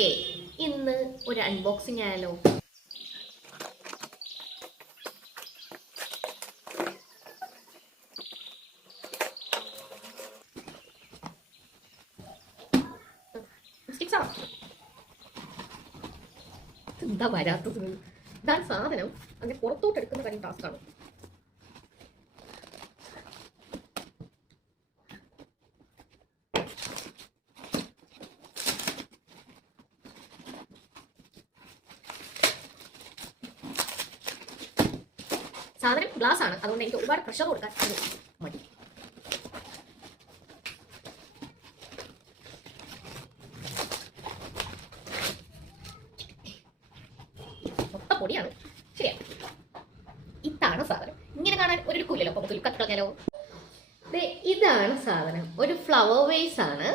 Okay, ഇന്ന് ഒരു unboxing ആയാലോ? എന്താ വരാത്തത്? ഇതാണ് സാധനം. അങ്ങനെ പുറത്തോട്ട് എടുക്കുന്ന കാര്യം ടാസ്ക്കാണ്. സാധനം ഗ്ലാസ് ആണ്, അതുകൊണ്ട് എനിക്ക് ഒരുപാട് പ്രഷർ കൊടുക്കാൻ മതി. മൊത്തം പൊടിയാണ്. ശരിയാ, ഇതാണ് സാധനം. ഇങ്ങനെ കാണാൻ ഒരു ലുക്കില്ലല്ലോ, അപ്പൊ നമുക്ക് കളഞ്ഞാലോ? ഇതാണ് സാധനം. ഒരു ഫ്ലവർ വേസ് ആണ്.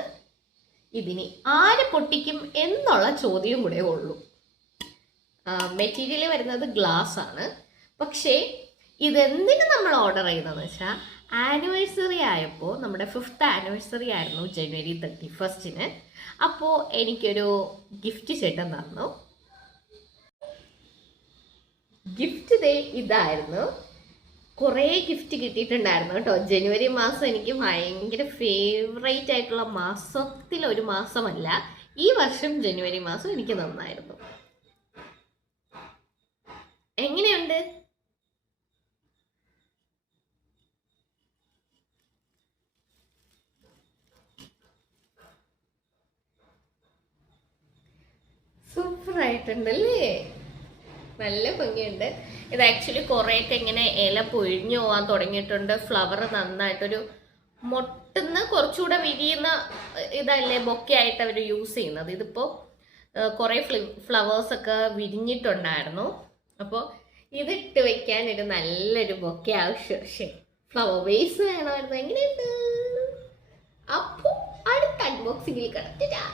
ഇതിന് ആര് പൊട്ടിക്കും എന്നുള്ള ചോദ്യം കൂടെ ഉള്ളൂ. മെറ്റീരിയൽ വരുന്നത് ഗ്ലാസ് ആണ്. പക്ഷേ ഇതെന്തിന് നമ്മൾ ഓർഡർ ചെയ്യുന്നതെന്ന് വെച്ചാൽ, ആനിവേഴ്സറി ആയപ്പോൾ, നമ്മുടെ 5th ആനിവേഴ്സറി ആയിരുന്നു ജനുവരി 31 അപ്പോൾ എനിക്കൊരു ഗിഫ്റ്റ് ചേട്ടൻ തന്നു. ഗിഫ്റ്റ് ഇതായിരുന്നു. കുറേ ഗിഫ്റ്റ് കിട്ടിയിട്ടുണ്ടായിരുന്നു കേട്ടോ. ജനുവരി മാസം എനിക്ക് ഭയങ്കര ഫേവറേറ്റ് ആയിട്ടുള്ള മാസത്തിലൊരു മാസമല്ല, ഈ വർഷം ജനുവരി മാസം എനിക്ക് നന്നായിരുന്നു. എങ്ങനെയുണ്ട്? സൂപ്പർ ആയിട്ടുണ്ടല്ലേ? നല്ല ഭംഗിയുണ്ട്. ഇത് ആക്ച്വലി കുറേയൊക്കെ ഇങ്ങനെ ഇല പൊഴിഞ്ഞു പോകാൻ തുടങ്ങിയിട്ടുണ്ട്. ഫ്ലവർ നന്നായിട്ടൊരു മൊട്ടുന്ന കുറച്ചുകൂടെ വിരിയുന്ന ഇതല്ലേ ബൊക്കെ ആയിട്ട് അവർ യൂസ് ചെയ്യുന്നത്. ഇതിപ്പോൾ കുറേ ഫ്ലവേഴ്സൊക്കെ വിരിഞ്ഞിട്ടുണ്ടായിരുന്നു. അപ്പോൾ ഇതിട്ട് വെക്കാൻ ഒരു നല്ലൊരു ബൊക്കെ ആവശ്യം. പക്ഷേ ഫ്ലവർ വേസ് വേണമായിരുന്നു. എങ്ങനെയുണ്ട്? അപ്പോൾ അടുത്ത അൺബോക്സിങ്ങിൽ കണ്ടിട്ടാ.